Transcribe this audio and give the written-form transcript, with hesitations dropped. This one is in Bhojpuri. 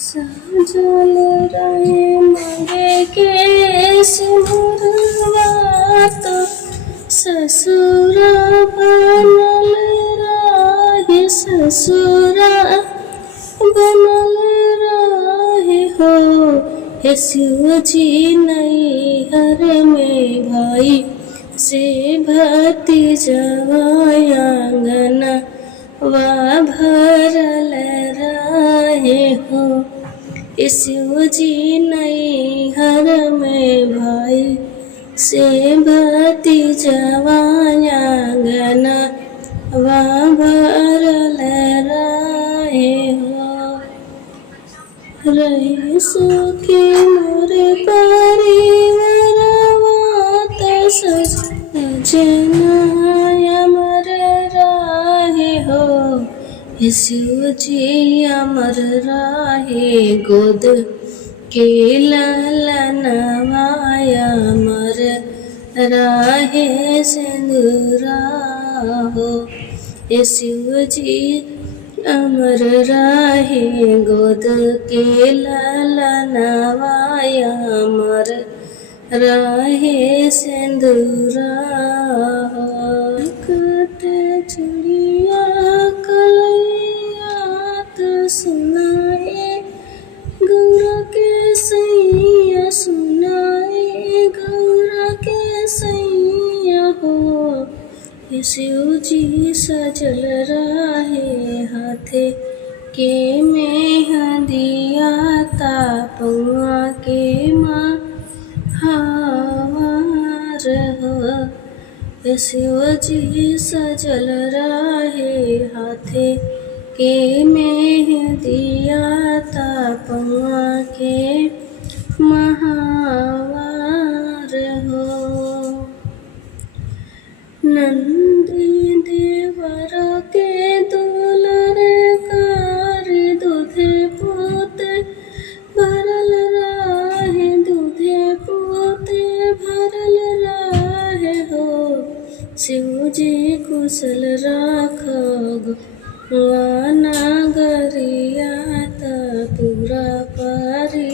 सजल रहे मरे के सिमरवा तो ससुरा बनल रहे ससुरा बनल रहे हो। हे शिव जी नैहर में भाई से भतीजवा आंगना वा भरल रहे हो। हे शिव जी नैहर में भाई से भतीजवा आंगना वा भरल रहे हो। रही सुखी मोर परिवारवा त सजना अमर रहे हो। हे शिव जी अमर रहे गोद के ललनवा अमर रहे सिंदूरा हो। हे शिव जी अमर रहे गोद के ललनवा अमर रहे सिंदूरा हो। कटे चिड़िया कलैया तो सुनाए गौरा के सैया सुनाए गौरा के सैया हो। हे शिव जी सजल रहे हाथे के मेहंदिया तापुआ के महावार हो। हे शिव जी सजल रहे हाथे के मेहंदिया तापुआ के महावार हो। नंदी देवर के दुलर कार दूधे पोते भरल रहे दूधे पोते भरल रहे हो। शिव जी कुशल राख नगरिया पूरा पारी